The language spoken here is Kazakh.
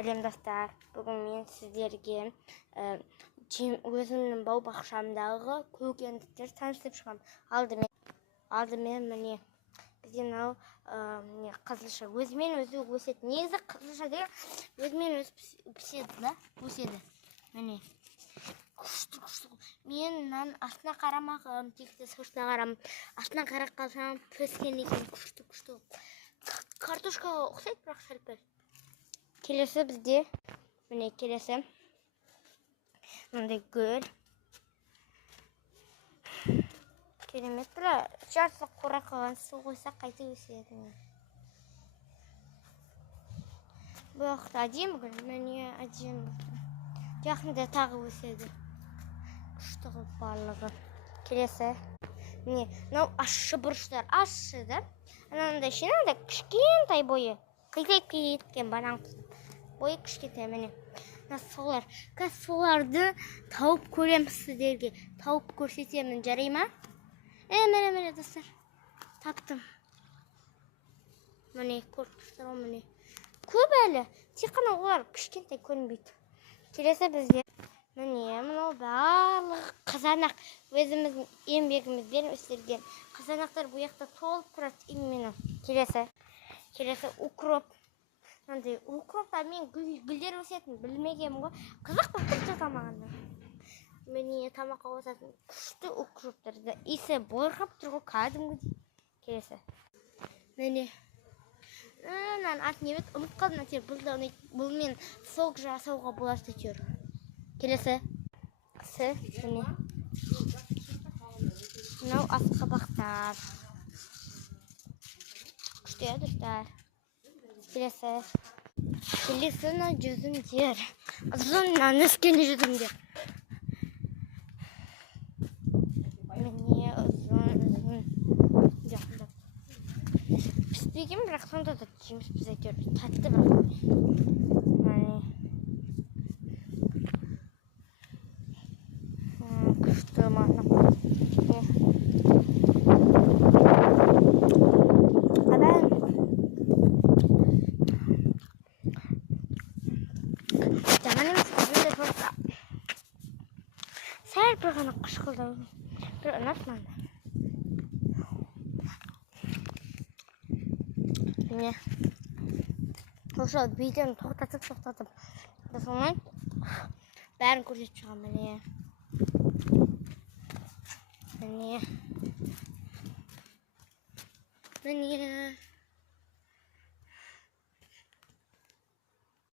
Сәлем достар, бүгін мен сіздерге өзімнің бау-бақшамдағы көкөністер таныстырып шығамын. Алдымен міне бізде мынау қызылша өзімен өзі өседі. Негізі қызылша деген өзімен өзі піседі да, өседі. Міне күшті. Мен мынаның астына қарамағым, текті сыртына қарам. Астына қарап қалсам піскен екен, күшті. Картошкаға ұқсайды, бірақ сәл-пәл. Келесі бізде, міне келесі, мынандай гүл. Керемет, бірақ жарты қора қалған, су қойсақ қайта өседі. Бұл уақытта әдемі гүл, міне әдемі. Жақында тағы өседі. Күшті қылып барлығы. Келесі, міне, мынау ащы бұрыштар, ащы да. Анандай шынында кішкентай бойы, қитайып кеткен банан бойы кішкентай, міне. Соларды тауып көреміз сіздерге, тауып көрсетемін, жарай ма? Міне достар, таптым. Міне, көріп міне. Көп әлі, тек қана олар кішкентай көрінбейді. Келесі бізде, міне, мынау барлығы қызанақ, өзіміздің еңбегімізбен өсірген қызанақтар бұл жақта толып тұрады именно. Келесі укроп. Мынандай укропта мен гүлдер өсетін білмегенмін ғой. Қызық болып тұрды тамағында. Міне тамаққа қосатын күшті укроптарды. Иісі бойырқап тұр ғой кәдімгідей. Келесі. Міне. Мынаның атын не еді? Ұмытып қалдым. Бұл мен сок жасауға болады әйтеуір. Келесі. Міне. Мынау асқабақтар. Күшті достар. Келесі мына жүзімдер. Ұзыннан өскен жүзімдер. Міне ұзын. Жақындап. Піспеген, бірақ сонда да жеміс біз әйтеуір татты бірақ. Күшті маңнан. Сәл бір ғана қышқылдау. Бір ұнатман. Міне. Осы видеоны тоқтатып. Соңынан бәрін көрсетіп шығам. Міне.